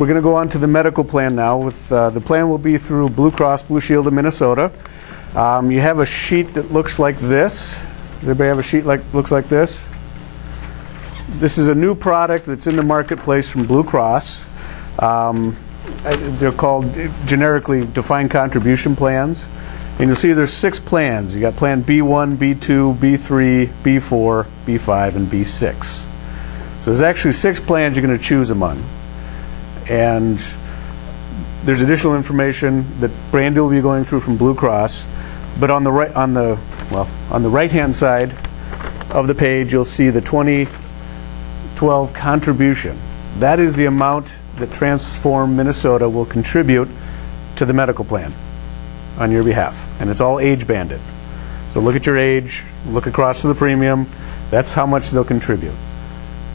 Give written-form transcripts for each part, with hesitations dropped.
We're going to go on to the medical plan now. The plan will be through Blue Cross Blue Shield of Minnesota. You have a sheet that looks like this. Does everybody have a sheet looks like this? This is a new product that's in the marketplace from Blue Cross. They're called generically defined contribution plans. And you'll see there's 6 plans. You got plan B1, B2, B3, B4, B5, and B6. So there's actually 6 plans you're going to choose among. And there's additional information that Brandy will be going through from Blue Cross. But on the right-hand side of the page, you'll see the 2012 contribution. That is the amount that Transform Minnesota will contribute to the medical plan on your behalf. And it's all age banded. So look at your age, look across to the premium. That's how much they'll contribute.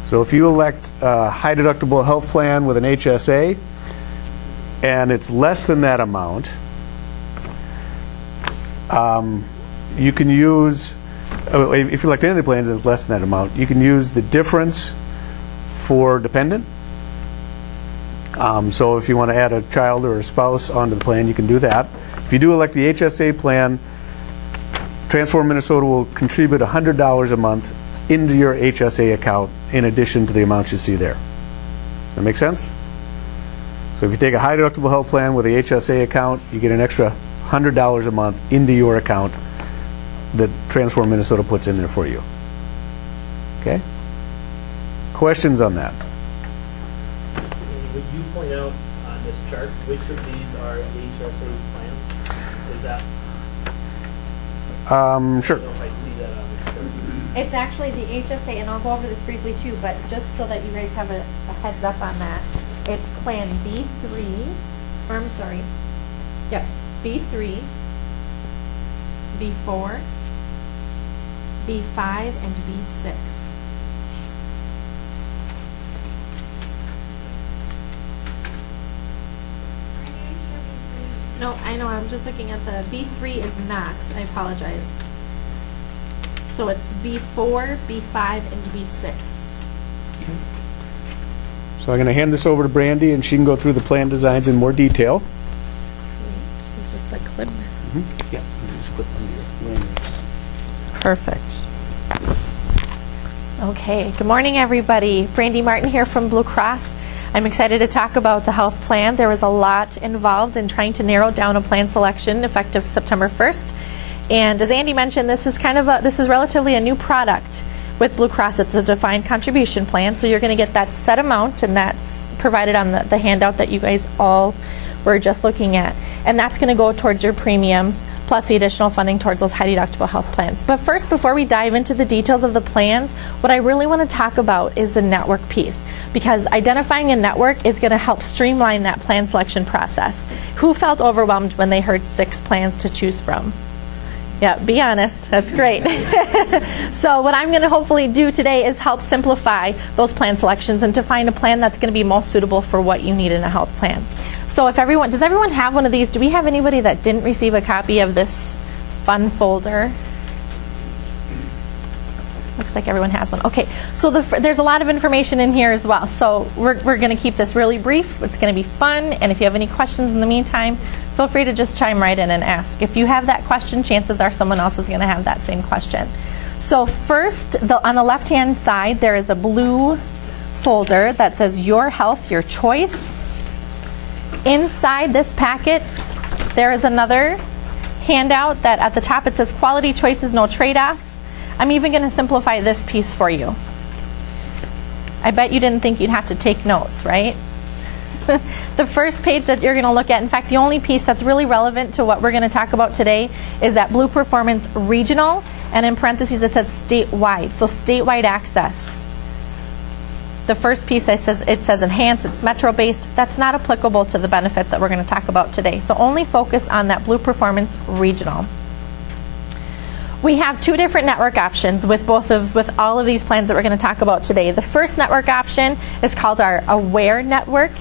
So if you elect a high deductible health plan with an HSA and it's less than that amount, you can use, if you elect any of the plans and it's less than that amount, you can use the difference for dependent. So if you want to add a child or a spouse onto the plan, you can do that. If you do elect the HSA plan, Transform Minnesota will contribute $100 a month into your HSA account in addition to the amounts you see there. Does that make sense? So if you take a high deductible health plan with the HSA account, you get an extra $100 a month into your account that Transform Minnesota puts in there for you. Okay? Questions on that? Would you point out on this chart which of these are HSA plans? Is that? Sure. I don't know if I see that on this chart. It's actually the HSA, and I'll go over this briefly too, but just so that you guys have a heads up on that, it's plan B3, or I'm sorry, yep, B3, B4, B5, and B6. No, I know, I'm just looking at the B3 is not, I apologize. So it's B4, B5, and B6. Okay. So I'm going to hand this over to Brandy and she can go through the plan designs in more detail. Wait, is this a clip? Mm-hmm. Yeah, just clip under your lanyard. Perfect. Okay, good morning everybody. Brandy Martin here from Blue Cross. I'm excited to talk about the health plan. There was a lot involved in trying to narrow down a plan selection effective September 1st. And as Andy mentioned, this is relatively a new product with Blue Cross. It's a defined contribution plan, so you're going to get that set amount, and that's provided on the handout that you guys all were just looking at. And that's going to go towards your premiums, plus the additional funding towards those high deductible health plans. But first, before we dive into the details of the plans, what I really want to talk about is the network piece, because identifying a network is going to help streamline that plan selection process. Who felt overwhelmed when they heard 6 plans to choose from? Yeah, be honest. That's great. So what I'm going to hopefully do today is help simplify those plan selections and to find a plan that's going to be most suitable for what you need in a health plan. So does everyone have one of these? Do we have anybody that didn't receive a copy of this fun folder? Looks like everyone has one. Okay, so there's a lot of information in here as well. So we're going to keep this really brief. It's going to be fun, and if you have any questions in the meantime, feel free to just chime right in and ask. If you have that question, chances are someone else is going to have that same question. So first, on the left-hand side, there is a blue folder that says Your Health, Your Choice. Inside this packet, there is another handout that at the top it says Quality Choices, No Trade-Offs. I'm even going to simplify this piece for you. I bet you didn't think you'd have to take notes, right? The first page that you're going to look at, in fact, the only piece that's really relevant to what we're going to talk about today is that Blue Performance Regional, and in parentheses it says statewide, so statewide access. The first piece it says enhanced, it's metro-based. That's not applicable to the benefits that we're going to talk about today. So only focus on that Blue Performance Regional. We have 2 different network options with all of these plans that we're going to talk about today. The first network option is called our Aware Network,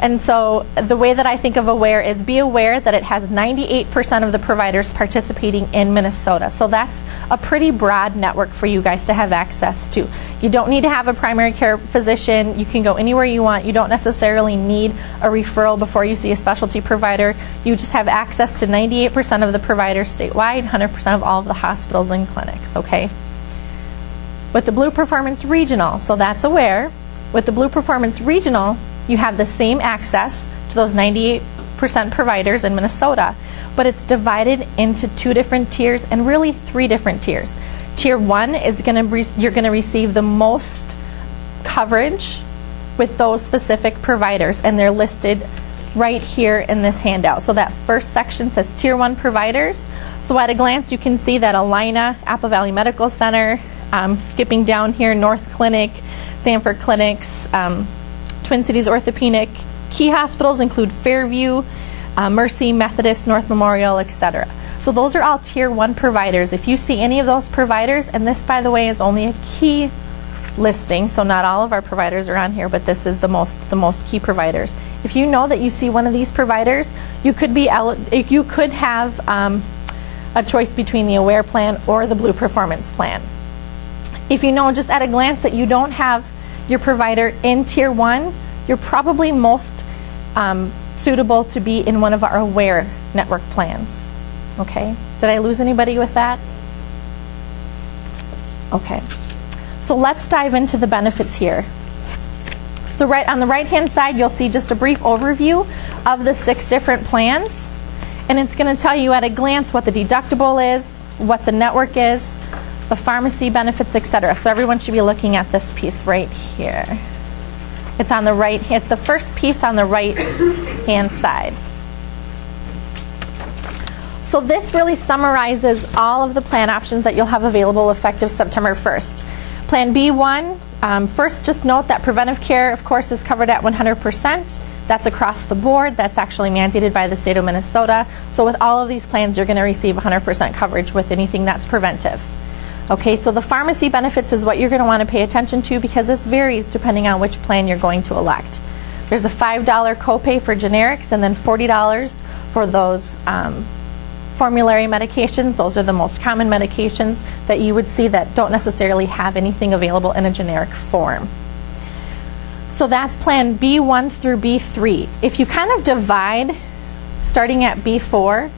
And so the way that I think of AWARE is be aware that it has 98% of the providers participating in Minnesota. So that's a pretty broad network for you guys to have access to. You don't need to have a primary care physician. You can go anywhere you want. You don't necessarily need a referral before you see a specialty provider. You just have access to 98% of the providers statewide, 100% of all of the hospitals and clinics, okay? With the Blue Performance Regional, so that's AWARE. With the Blue Performance Regional, you have the same access to those 98% providers in Minnesota, but it's divided into 2 different tiers and really 3 different tiers. Tier 1 is you're going to receive the most coverage with those specific providers, and they're listed right here in this handout. So that first section says Tier 1 providers. So at a glance, you can see that Alina, Apple Valley Medical Center, skipping down here, North Clinic, Sanford Clinics, Twin Cities Orthopedic. Key hospitals include Fairview, Mercy, Methodist, North Memorial, etc. So those are all Tier 1 providers. If you see any of those providers, and this, by the way, is only a key listing, so not all of our providers are on here, but this is the most key providers. If you know that you see one of these providers, you could have a choice between the AWARE plan or the Blue Performance plan. If you know just at a glance that you don't have your provider in Tier 1, you're probably most suitable to be in one of our AWARE network plans. Okay, did I lose anybody with that? Okay, so let's dive into the benefits here. So right on the right-hand side, you'll see just a brief overview of the 6 different plans, and it's going to tell you at a glance what the deductible is, what the network is, the pharmacy benefits, etc. So everyone should be looking at this piece right here. It's on the right, it's the first piece on the right-hand side. So this really summarizes all of the plan options that you'll have available effective September 1st. Plan B1, first just note that preventive care, of course, is covered at 100%. That's across the board. That's actually mandated by the state of Minnesota. So with all of these plans, you're going to receive 100% coverage with anything that's preventive. Okay, so the pharmacy benefits is what you're going to want to pay attention to because this varies depending on which plan you're going to elect. There's a $5 copay for generics and then $40 for those formulary medications. Those are the most common medications that you would see that don't necessarily have anything available in a generic form. So that's plan B1 through B3. If you kind of divide starting at B4,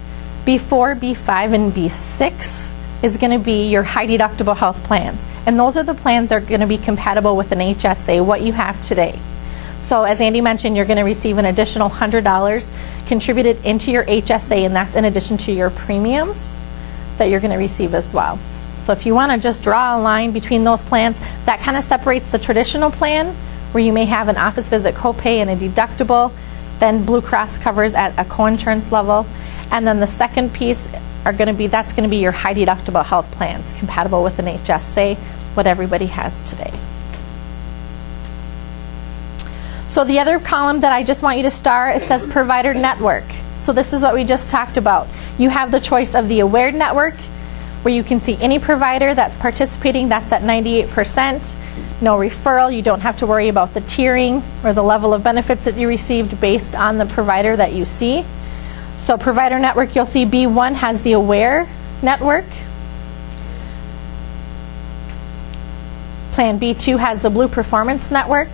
B5, and B6 is going to be your high deductible health plans. And those are the plans that are going to be compatible with an HSA, what you have today. So as Andy mentioned, you're going to receive an additional $100 contributed into your HSA, and that's in addition to your premiums that you're going to receive as well. So if you want to just draw a line between those plans, that kind of separates the traditional plan where you may have an office visit copay and a deductible, then Blue Cross covers at a coinsurance level, and then the second piece that's going to be your high deductible health plans compatible with an HSA, what everybody has today. So the other column that I just want you to star, it says provider network. So this is what we just talked about. You have the choice of the AWARE network, where you can see any provider that's participating. That's at 98%. No referral. You don't have to worry about the tiering or the level of benefits that you received based on the provider that you see. So provider network, you'll see B1 has the AWARE network. Plan B2 has the Blue Performance network.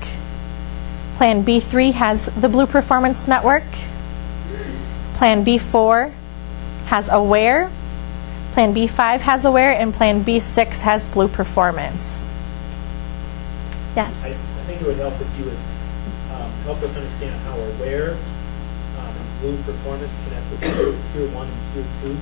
Plan B3 has the Blue Performance network. Plan B4 has AWARE. Plan B5 has AWARE, and Plan B6 has Blue Performance. Yes? I think it would help if you would help us understand how AWARE and Blue Performance connect with Tier 1 and Tier 2.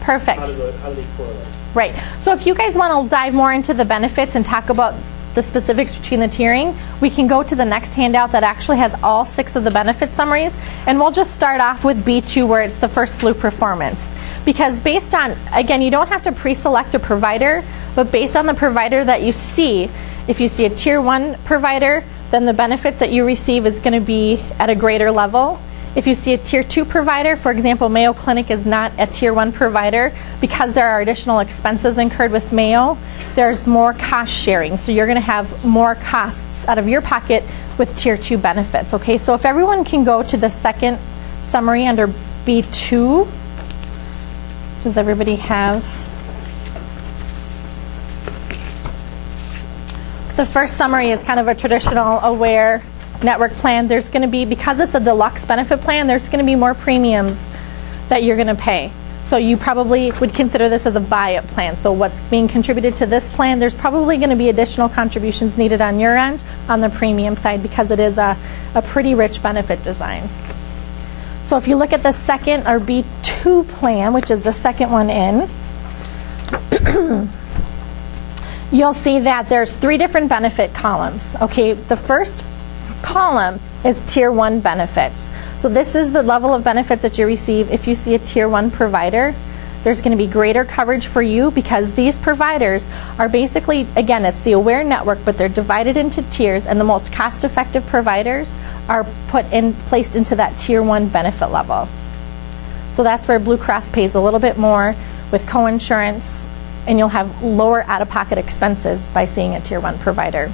Perfect. How do they correlate? Right. So if you guys want to dive more into the benefits and talk about the specifics between the tiering, we can go to the next handout that actually has all 6 of the benefit summaries, and we'll just start off with B2 where it's the first Blue Performance. Because based on, again, you don't have to pre-select a provider, but based on the provider that you see, if you see a Tier 1 provider, then the benefits that you receive is going to be at a greater level. If you see a Tier 2 provider, for example, Mayo Clinic is not a Tier 1 provider because there are additional expenses incurred with Mayo. there's more cost sharing. So you're going to have more costs out of your pocket with Tier 2 benefits. Okay, so if everyone can go to the second summary under B2, does everybody have? The first summary is kind of a traditional aware network plan. There's going to be, because it's a deluxe benefit plan, there's going to be more premiums that you're going to pay. So you probably would consider this as a buy-up plan. So what's being contributed to this plan, there's probably going to be additional contributions needed on your end on the premium side because it is a pretty rich benefit design. So if you look at the second or B2 plan, which is the second one in, you'll see that there's 3 different benefit columns. Okay, the first column is Tier 1 benefits. So this is the level of benefits that you receive if you see a Tier 1 provider. There's going to be greater coverage for you because these providers are basically, again, it's the Aware network, but they're divided into tiers, and the most cost-effective providers are placed into that Tier 1 benefit level. So that's where Blue Cross pays a little bit more with coinsurance, and you'll have lower out-of-pocket expenses by seeing a Tier 1 provider.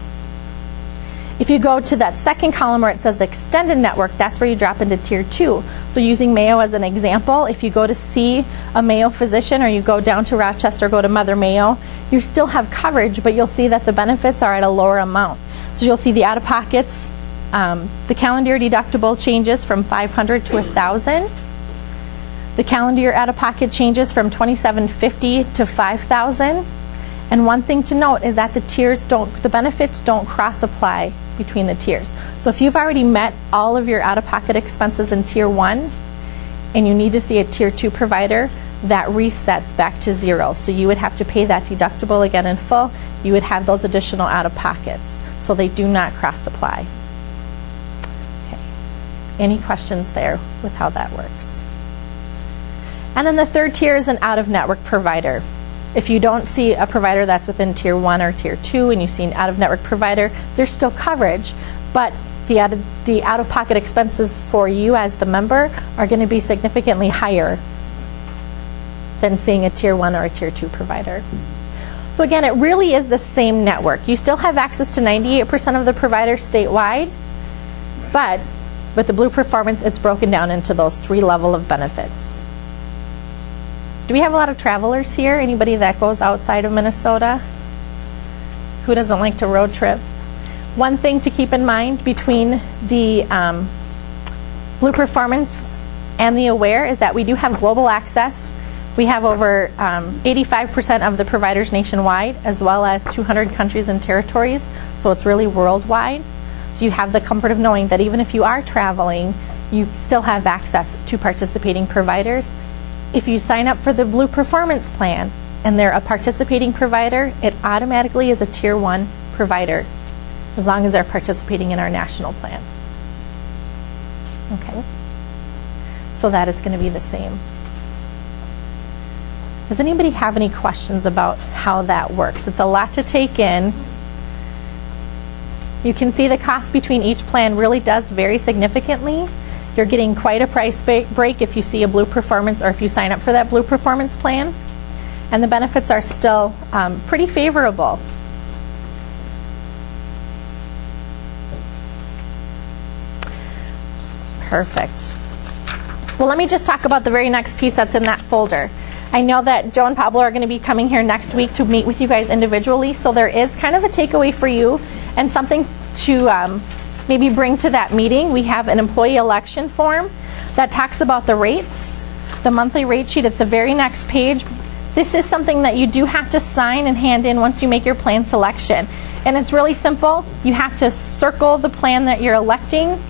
If you go to that second column where it says extended network, that's where you drop into Tier 2. So using Mayo as an example, if you go to see a Mayo physician or you go down to Rochester, go to Mother Mayo, you still have coverage, but you'll see that the benefits are at a lower amount. So you'll see the out-of-pockets, the calendar year deductible changes from $500 to $1,000. The calendar year out-of-pocket changes from $2,750 to $5,000. And one thing to note is that the benefits don't cross-apply between the tiers. So if you've already met all of your out-of-pocket expenses in Tier 1 and you need to see a Tier 2 provider, that resets back to 0. So you would have to pay that deductible again in full. You would have those additional out-of-pockets. So they do not cross-apply. Okay. Any questions there with how that works? And then the third tier is an out-of-network provider. If you don't see a provider that's within Tier 1 or Tier 2 and you see an out-of-network provider, there's still coverage, but the out-of-pocket expenses for you as the member are going to be significantly higher than seeing a Tier 1 or a Tier 2 provider. So again, it really is the same network. You still have access to 98% of the providers statewide, but with the Blue Performance, it's broken down into those 3 levels of benefits. Do we have a lot of travelers here? Anybody that goes outside of Minnesota? Who doesn't like to road trip? One thing to keep in mind between the Blue Performance and the Aware is that we do have global access. We have over 85% of the providers nationwide, as well as 200 countries and territories, so it's really worldwide. So you have the comfort of knowing that even if you are traveling, you still have access to participating providers. If you sign up for the Blue Performance plan and they're a participating provider, it automatically is a Tier 1 provider as long as they're participating in our national plan. Okay, so that is going to be the same. Does anybody have any questions about how that works? It's a lot to take in. You can see the cost between each plan really does vary significantly. You're getting quite a price break if you see a Blue Performance or if you sign up for that Blue Performance plan. And the benefits are still pretty favorable. Perfect. Well, let me just talk about the very next piece that's in that folder. I know that Joe and Pablo are going to be coming here next week to meet with you guys individually, so there is kind of a takeaway for you and something to maybe bring to that meeting. We have an employee election form that talks about the rates, the monthly rate sheet. It's the very next page. This is something that you do have to sign and hand in once you make your plan selection. And it's really simple. You have to circle the plan that you're electing,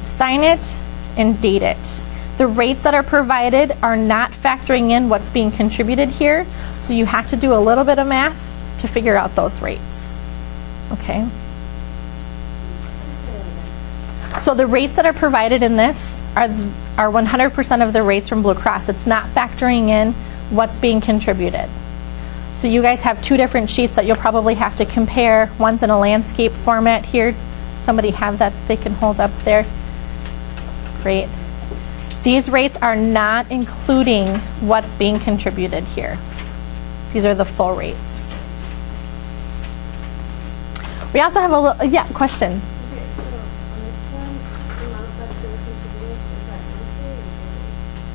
sign it, and date it. The rates that are provided are not factoring in what's being contributed here, so you have to do a little bit of math to figure out those rates. Okay? So the rates that are provided in this are 100% of the rates from Blue Cross. It's not factoring in what's being contributed. So you guys have 2 different sheets that you'll probably have to compare. One's in a landscape format here. Somebody have that they can hold up there. Great. These rates are not including what's being contributed here. These are the full rates. We also have a little, yeah, question. Okay, so on this one, the amount that you're looking to do, is that monthly or daily?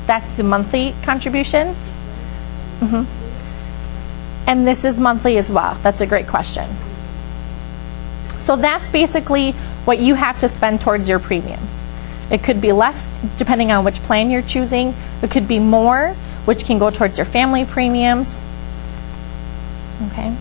That's the monthly contribution. hmm And this is monthly as well. That's a great question. So that's basically what you have to spend towards your premiums. It could be less depending on which plan you're choosing. It could be more, which can go towards your family premiums. Okay.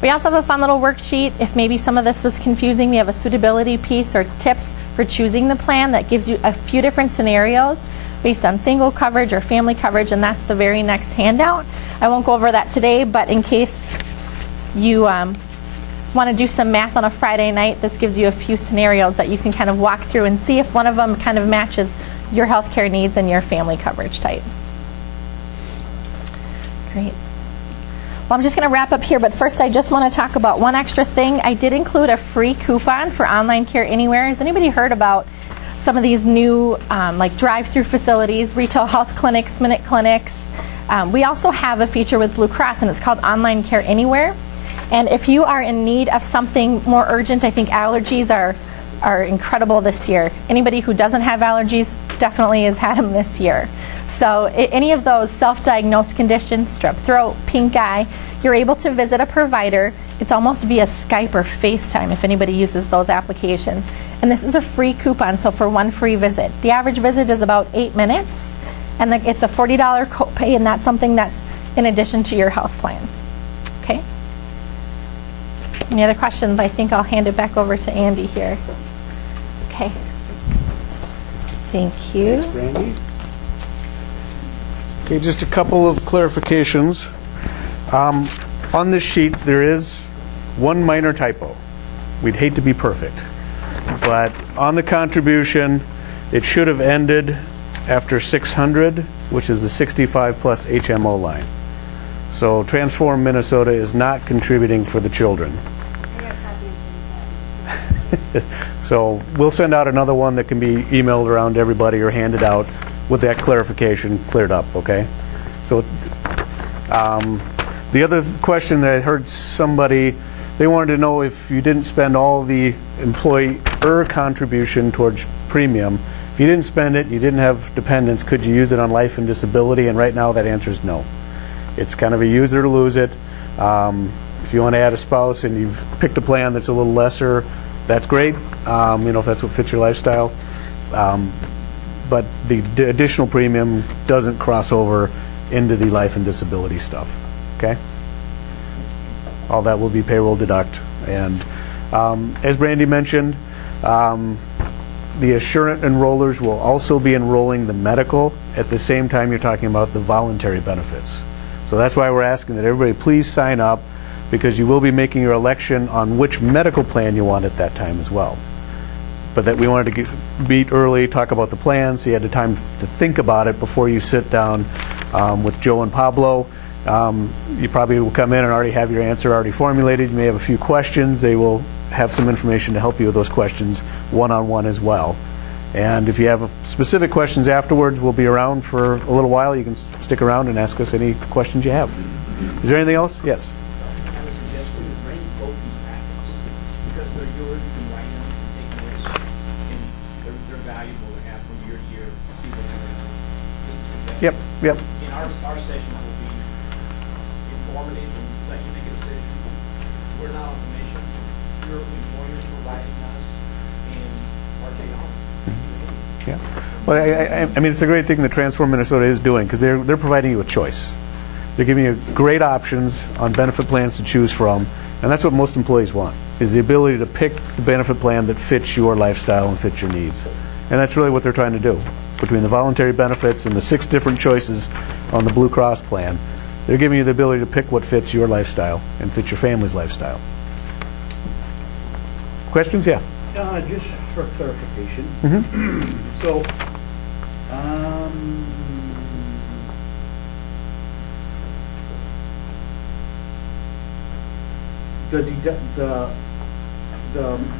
We also have a fun little worksheet. If maybe some of this was confusing, we have a suitability piece or tips for choosing the plan that gives you a few different scenarios based on single coverage or family coverage, and that's the very next handout. I won't go over that today, but in case you want to do some math on a Friday night, this gives you a few scenarios that you can kind of walk through and see if one of them kind of matches your healthcare needs and your family coverage type. Great. Well, I'm just going to wrap up here, but first I just want to talk about one extra thing. I did include a free coupon for Online Care Anywhere. Has anybody heard about some of these new like drive-through facilities, retail health clinics, minute clinics? We also have a feature with Blue Cross, and it's called Online Care Anywhere. And if you are in need of something more urgent, I think allergies are incredible this year. Anybody who doesn't have allergies definitely has had them this year. So any of those self-diagnosed conditions, strep throat, pink eye, you're able to visit a provider. It's almost via Skype or FaceTime if anybody uses those applications. And this is a free coupon, so for one free visit. The average visit is about 8 minutes, and it's a $40 copay, and that's something that's in addition to your health plan. Okay? Any other questions? I think I'll hand it back over to Andy here. Okay. Thank you. Thanks, Brandy. Okay, just a couple of clarifications. On this sheet, there is one minor typo. We'd hate to be perfect, but on the contribution, it should have ended after 600, which is the 65 plus HMO line. So Transform Minnesota is not contributing for the children. I got copies of that. So we'll send out another one that can be emailed around to everybody or handed out with that clarification cleared up, okay? So the other question that I heard somebody, they wanted to know if you didn't spend all the employer contribution towards premium, if you didn't spend it, you didn't have dependents, could you use it on life and disability? And right now that answer is no. It's kind of a use it or lose it. If you want to add a spouse and you've picked a plan that's a little lesser, that's great, if that's what fits your lifestyle. But the additional premium doesn't cross over into the life and disability stuff, okay? All that will be payroll deduct. And as Brandy mentioned, the Assurant enrollers will also be enrolling the medical at the same time you're talking about the voluntary benefits. So that's why we're asking that everybody please sign up, because you will be making your election on which medical plan you want at that time as well. But that we wanted to meet early, talk about the plan, so you had the time to think about it before you sit down with Joe and Pablo. You probably will come in and already have your answer already formulated. You may have a few questions. They will have some information to help you with those questions one-on-one as well. And if you have specific questions afterwards, we'll be around for a little while. You can stick around and ask us any questions you have. Is there anything else? Yes? I would suggest we would bring both these packets because they're yours, you can write them, you can take notes, and they're valuable to have from year to year to see what's going on. Yep. In our session will be informative and let you make a decision. We're not on commission, your employer's providing us, and our take home. Yeah. Well, I mean, it's a great thing that Transform Minnesota is doing, because they're providing you a choice. They're giving you great options on benefit plans to choose from, and that's what most employees want, is the ability to pick the benefit plan that fits your lifestyle and fits your needs. And that's really what they're trying to do. Between the voluntary benefits and the 6 different choices on the Blue Cross plan, they're giving you the ability to pick what fits your lifestyle and fits your family's lifestyle. Questions? Yeah. Just for clarification. Mm-hmm. So,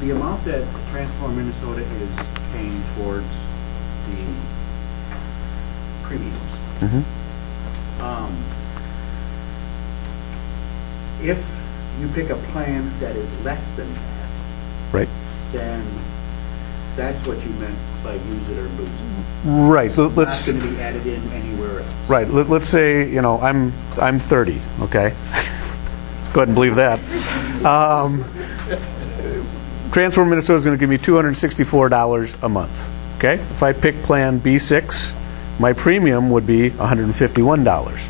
the amount that Transform Minnesota is paying towards the premiums. Mm-hmm. If you pick a plan that is less than that, Right? then that's what you meant by use it or lose it. Right. Not Let's going to be added in anywhere else. right. Let's say I'm 30. Okay. Go ahead and believe that. Transform Minnesota is going to give me $264 a month. Okay. If I pick Plan B6, my premium would be $151.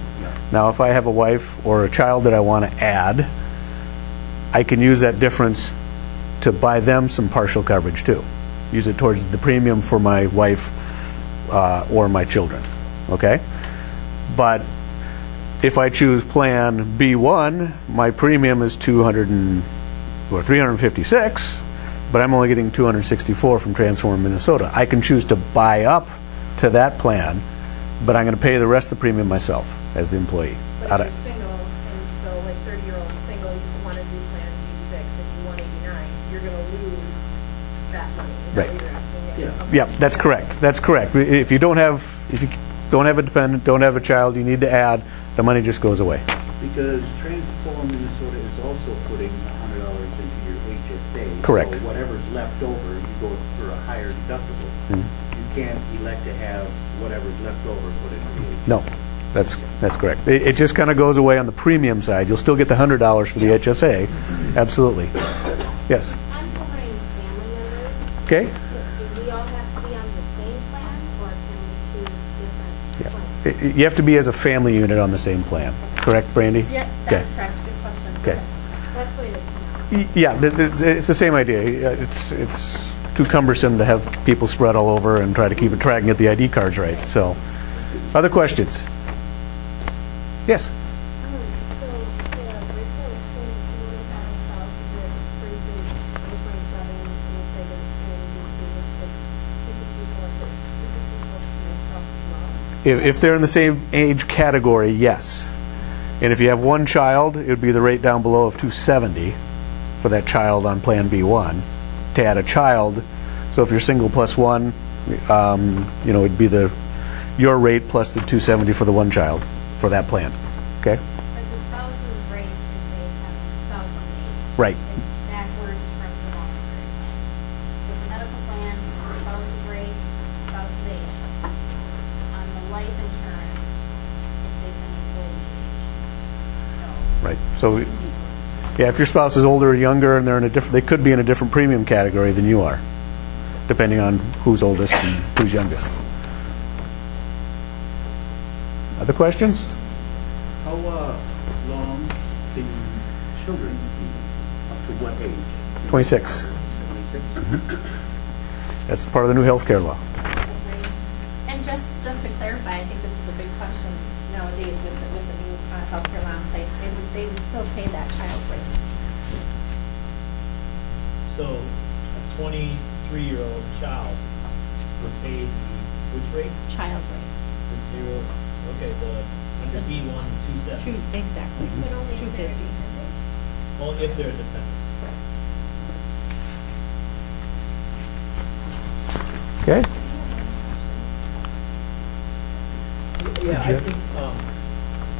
Now, if I have a wife or a child that I want to add, I can use that difference to buy them some partial coverage too. Use it towards the premium for my wife or my children. Okay? But if I choose Plan B1, my premium is $356, but I'm only getting $264 from Transform Minnesota. I can choose to buy up to that plan, but I'm going to pay the rest of the premium myself as the employee. But if you're single, and so like 30-year-old single, you want to do Plan B6, if you want 89, you're going to lose that money. Is that Right. what you're asking? Yeah, that's correct. That's correct. If you don't have a dependent, don't have a child, you need to add, the money just goes away. Because Transform Minnesota is also putting $100 into your HSA. Correct. So whatever's left over, you go for a higher deductible. Mhm. You can't elect to have whatever's left over put into the HSA. No, that's correct. It just kind of goes away on the premium side. You'll still get the $100 for the HSA. Absolutely. Yes. I'm covering family members. Okay. Do we all have to be on the same plan, or can we choose different Yeah. plans? You have to be as a family unit on the same plan. Correct, Brandy? Yeah, Okay. that's correct. Good question. Okay. That's the way to. Yeah, it's the same idea. It's too cumbersome to have people spread all over and try to keep a track and get the ID cards right. So, other questions? Yes. So the report is saying $200,000 with freezes 1.7 and it's like If they're in the same age category, yes. And if you have one child, it would be the rate down below of 270 for that child on Plan B1 to add a child. So if you're single plus one, it'd be your rate plus the 270 for the one child for that plan. Okay? But the spouse's rate is based on the spousal age. Right. It's backwards from the voluntary plan. So the medical plan, spouse's rate, spouse's age. On the life insurance, it's based on employee age. Right. So, yeah, if your spouse is older or younger and they could be in a different premium category than you are, depending on who's oldest and who's youngest. Other questions? How long can children be? Up to what age? 26. 26? Mm-hmm. That's part of the new health care law. And just to clarify, I think this is a big question nowadays with the new healthcare law in place. They would still pay that child rate. So a 23-year-old child would pay which rate? Child rate. The zero, okay, under B1, 270. Exactly. But only if they're 250. dependent. Well, if they're dependent. Okay? Yeah, I think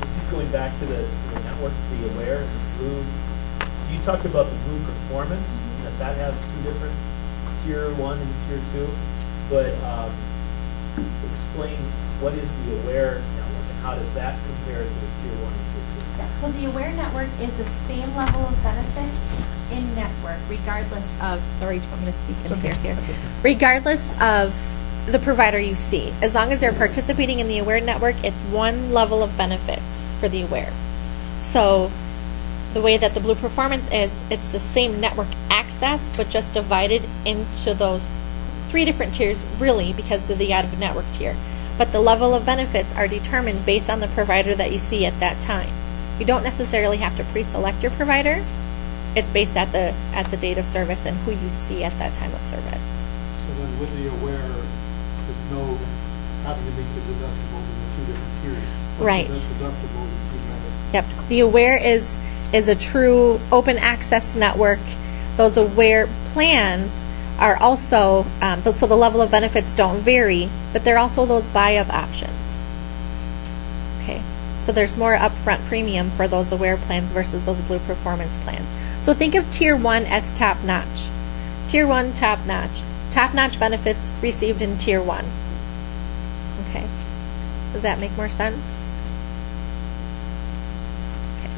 this is going back to the networks, the Aware, the Blue. So you talked about the Blue Performance, and that has two different, Tier 1 and Tier 2. But explain what is the Aware network and how does that compare to the Tier 1 and Tier 2? Yeah, so the Aware Network is the same level of benefit in network, regardless of, sorry, do you want me to speak in here? Regardless of the provider you see. As long as they're participating in the Aware Network, it's one level of benefits for the Aware. So the way that the Blue Performance is, it's the same network access, but just divided into those 3 different tiers, really, because of the out-of-network tier. But the level of benefits are determined based on the provider that you see at that time. You don't necessarily have to pre-select your provider. It's based at the date of service and who you see at that time of service. So then with the Aware, there's no having to meet the deductible in the 2 different tiers. Once Right. the deductible, you have it. Yep. The Aware is a true open access network. Those Aware plans are also, so the level of benefits don't vary, but they're also those buy-up options. Okay. So there's more upfront premium for those Aware plans versus those Blue Performance plans. So think of Tier 1 as top notch. Tier 1, top notch. Top notch benefits received in Tier 1. Okay. Does that make more sense? Okay.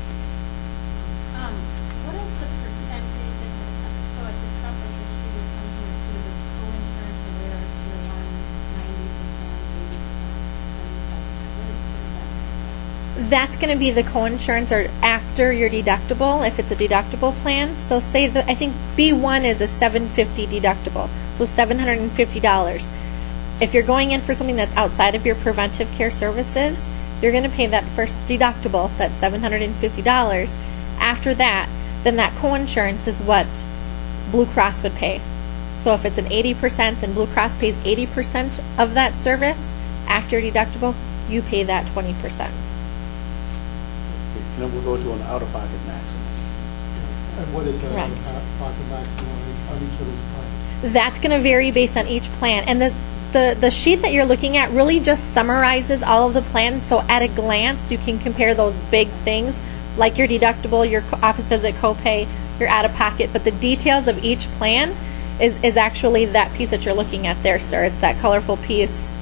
What is the percentage, so at the top of the sheet, it comes here to the co-insurance aware, tier 1, 90%, 80%, 75%. What is that? That's going to be the co-insurance or after your deductible if it's a deductible plan. So say that I think B1 is a $750 deductible, so $750. If you're going in for something that's outside of your preventive care services, you're going to pay that first deductible, that $750. After that, then that co-insurance is what Blue Cross would pay. So if it's an 80%, then Blue Cross pays 80% of that service. After your deductible, you pay that 20%. And then we'll go to an out-of-pocket maximum. And what is that Correct. pocket maximum on each of those plans? That's going to vary based on each plan. And the sheet that you're looking at really just summarizes all of the plans. So at a glance, you can compare those big things like your deductible, your office visit copay, your out-of-pocket. But the details of each plan is actually that piece that you're looking at there, sir. It's that colorful piece.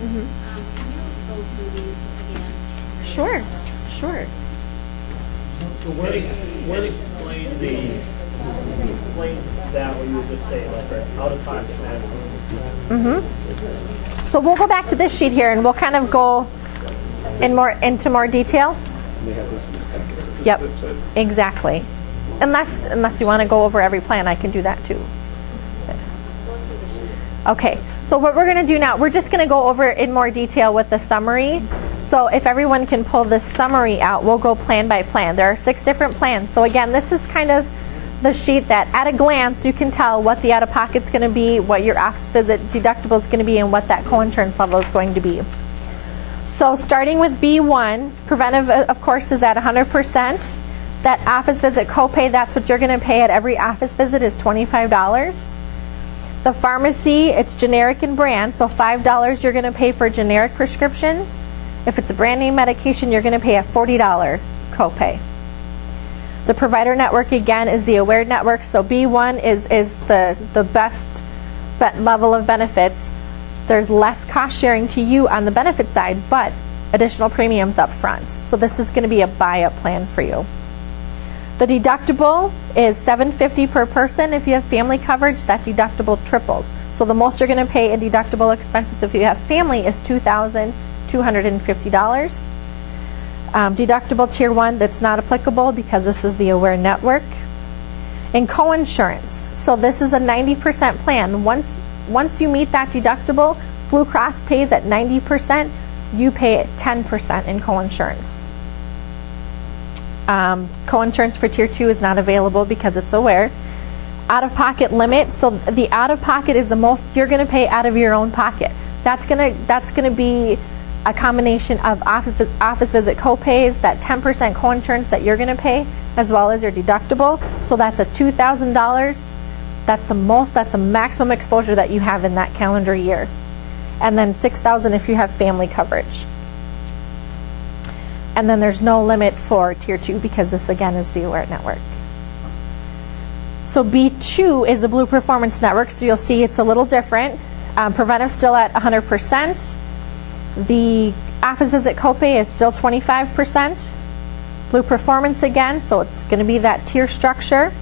Can you go through these again? Sure, sure. So what explain that what you were just saying, like the out-of-pocket maximum? So we'll go back to this sheet here and we'll kind of go into more detail. They have this in the packet. Yep, exactly. Unless you want to go over every plan, I can do that too. Okay, so what we're going to do now, we're just going to go over in more detail with the summary. So if everyone can pull this summary out, we'll go plan by plan. There are 6 different plans. So again, this is kind of the sheet that at a glance you can tell what the out-of-pocket's going to be, what your office visit deductible is going to be, and what that co-insurance level is going to be. So starting with B1, preventive, of course, is at 100%. That office visit copay, that's what you're going to pay at every office visit, is $25. The pharmacy, it's generic and brand, so $5 you're going to pay for generic prescriptions. If it's a brand name medication, you're going to pay a $40 copay. The provider network, again, is the Aware network, so B1 is the best level of benefits. There's less cost sharing to you on the benefit side, but additional premiums up front. So this is going to be a buy-up plan for you. The deductible is $750 per person. If you have family coverage, that deductible triples. So the most you're going to pay in deductible expenses if you have family is $2,250. Deductible tier 1, that's not applicable because this is the Aware network. And co-insurance. So this is a 90% plan. Once you meet that deductible, Blue Cross pays at 90%. You pay at 10% in co-insurance. Co-insurance for Tier 2 is not available because it's Aware. Out-of-pocket limit. So the out-of-pocket is the most you're going to pay out of your own pocket. That's gonna be a combination of office visit copays, that 10% co-insurance that you're going to pay, as well as your deductible. So that's a $2,000. That's the maximum exposure that you have in that calendar year. And then $6,000 if you have family coverage. And then there's no limit for Tier 2 because this, again, is the Aware network. So B2 is the Blue Performance network, so you'll see it's a little different. Preventive still at 100%. The office visit copay is still 25%. Blue Performance again, so it's going to be that tier structure.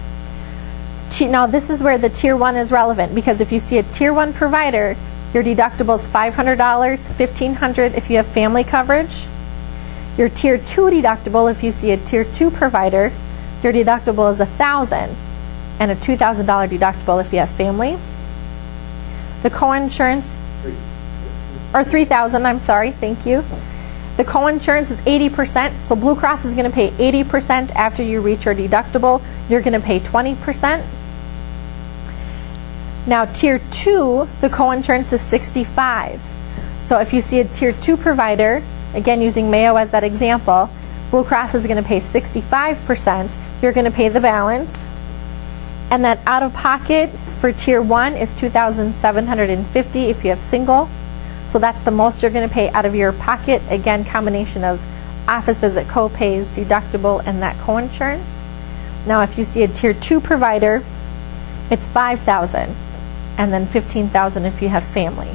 Now this is where the Tier 1 is relevant, because if you see a Tier 1 provider, your deductible is $500, $1,500 if you have family coverage. Your Tier 2 deductible, if you see a Tier 2 provider, your deductible is $1,000 and a $2,000 deductible if you have family. The co-insurance, or $3,000, I'm sorry, thank you. The co-insurance is 80%, so Blue Cross is going to pay 80% after you reach your deductible. You're going to pay 20%. Now Tier 2, the co-insurance is 65. So if you see a Tier 2 provider, again using Mayo as that example, Blue Cross is going to pay 65%. You're going to pay the balance. And that out-of-pocket for Tier 1 is $2,750 if you have single. So that's the most you're going to pay out of your pocket. Again, combination of office visit co-pays, deductible, and that co-insurance. Now, if you see a tier 2 provider, it's $5,000, and then $15,000 if you have family.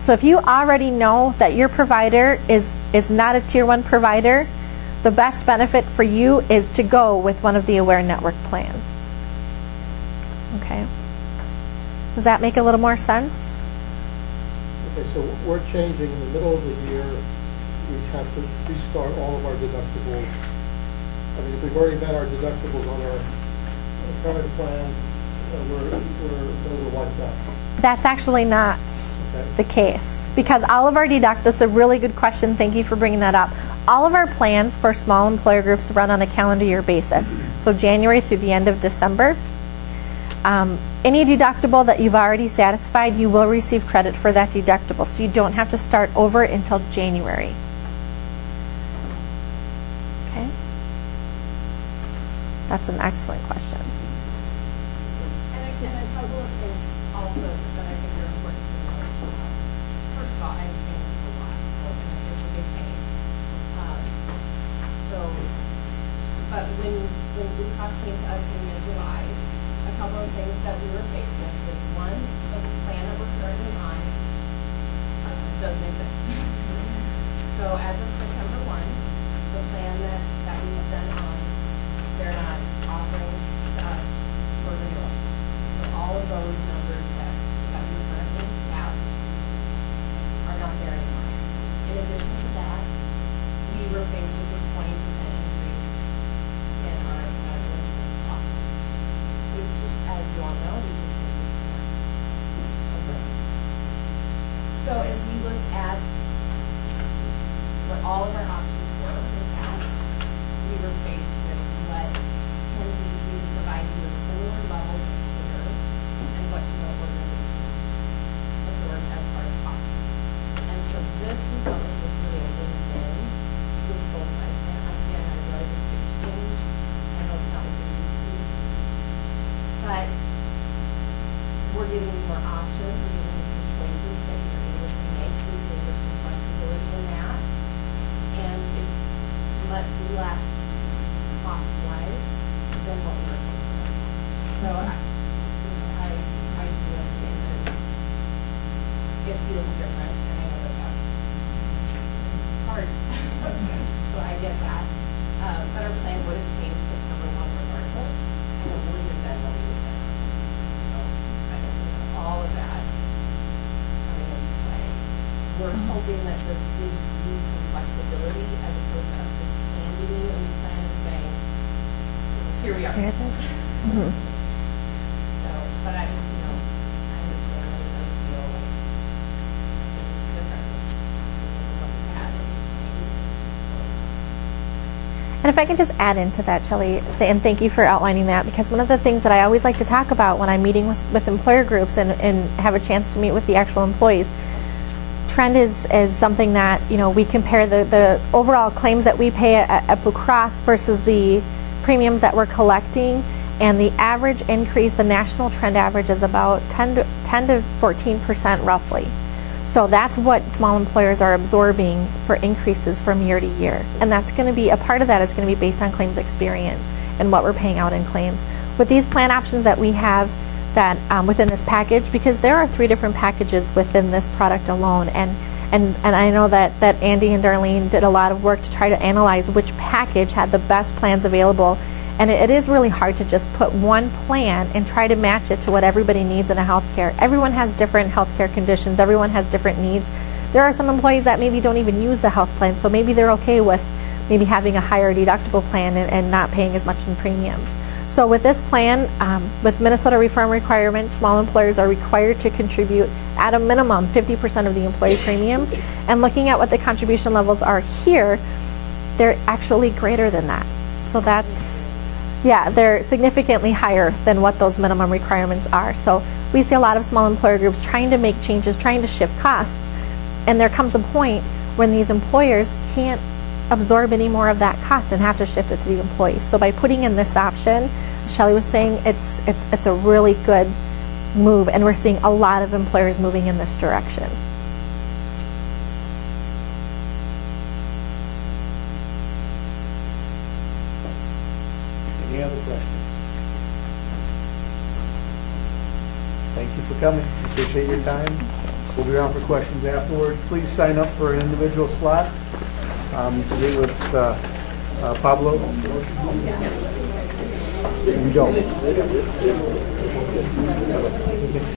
So if you already know that your provider is not a tier 1 provider, the best benefit for you is to go with one of the Aware Network plans. Okay. Does that make a little more sense? Okay, so we're changing in the middle of the year. We have to restart all of our deductibles. I mean, if we've already met our deductibles on our current plan, we're wiped out. That's actually not the case, because all of our deductibles, that's a really good question, thank you for bringing that up. All of our plans for small employer groups run on a calendar year basis, so January through the end of December. Any deductible that you've already satisfied, you will receive credit for that deductible, so you don't have to start over until January. Okay? That's an excellent question. And a couple of things also that I think are important to know. First of all, I understand this a lot, so and it's a big change. But when Blue Cross came to us in mid-July, a couple of things that we were faced with was, one, the plan that we're currently on doesn't exist. So as of September 1, the plan that we've been on, they're not offering to us for renewal. So all of those numbers that we currently have are not there anymore. In addition to that, we were faced with a 20% increase in our medical insurance costs, which, as you all know, we just So as we look at what all of our options were with that, we were faced with what can we provide you with similar levels of care, and what can the organization absorb as far as cost. And so this we felt like was really a win-win with both sides. And again, I realize it's a big change. I know it's not what you're used to. But we're giving you more options, we're giving you some choices that you're able to make, so we give you some flexibility in that. And it's much less cost-wise than what we were facing. So I do understand that it feels different, and I know that that's hard. So I get that. But our plan would have changed September 1 regardless, and it wouldn't have been what we would have done. So I think with all of that coming into play, we're hoping that this gives you some flexibility as opposed to us just handing you a new plan and saying, here we are. Here it is. Mm-hmm. So, but I understand that it does feel like it's different than what we had. And if I can just add into that, Shelley, and thank you for outlining that, because one of the things that I always like to talk about when I'm meeting with employer groups and have a chance to meet with the actual employees, trend is something that, we compare the overall claims that we pay at Blue Cross versus the premiums that we're collecting, and the average increase, the national trend average is about 10 to 14% roughly. So that's what small employers are absorbing for increases from year to year. And that's going to be, a part of that is going to be based on claims experience and what we're paying out in claims. With these plan options that we have that within this package, because there are 3 different packages within this product alone, and I know that Andy and Darlene did a lot of work to try to analyze which package had the best plans available. And it is really hard to just put one plan and try to match it to what everybody needs in a healthcare. Everyone has different healthcare conditions. Everyone has different needs. There are some employees that maybe don't even use the health plan, so maybe they're okay with maybe having a higher deductible plan and not paying as much in premiums. So with this plan, with Minnesota reform requirements, small employers are required to contribute at a minimum 50% of the employee premiums. And looking at what the contribution levels are here, they're actually greater than that. So that's, yeah, they're significantly higher than what those minimum requirements are. So we see a lot of small employer groups trying to make changes, trying to shift costs, and there comes a point when these employers can't absorb any more of that cost and have to shift it to the employees. So by putting in this option, Shelley was saying it's a really good move, and we're seeing a lot of employers moving in this direction. Any other questions? Thank you for coming. Appreciate your time. We'll be around for questions afterward. Please sign up for an individual slot to meet with Pablo. And Joe.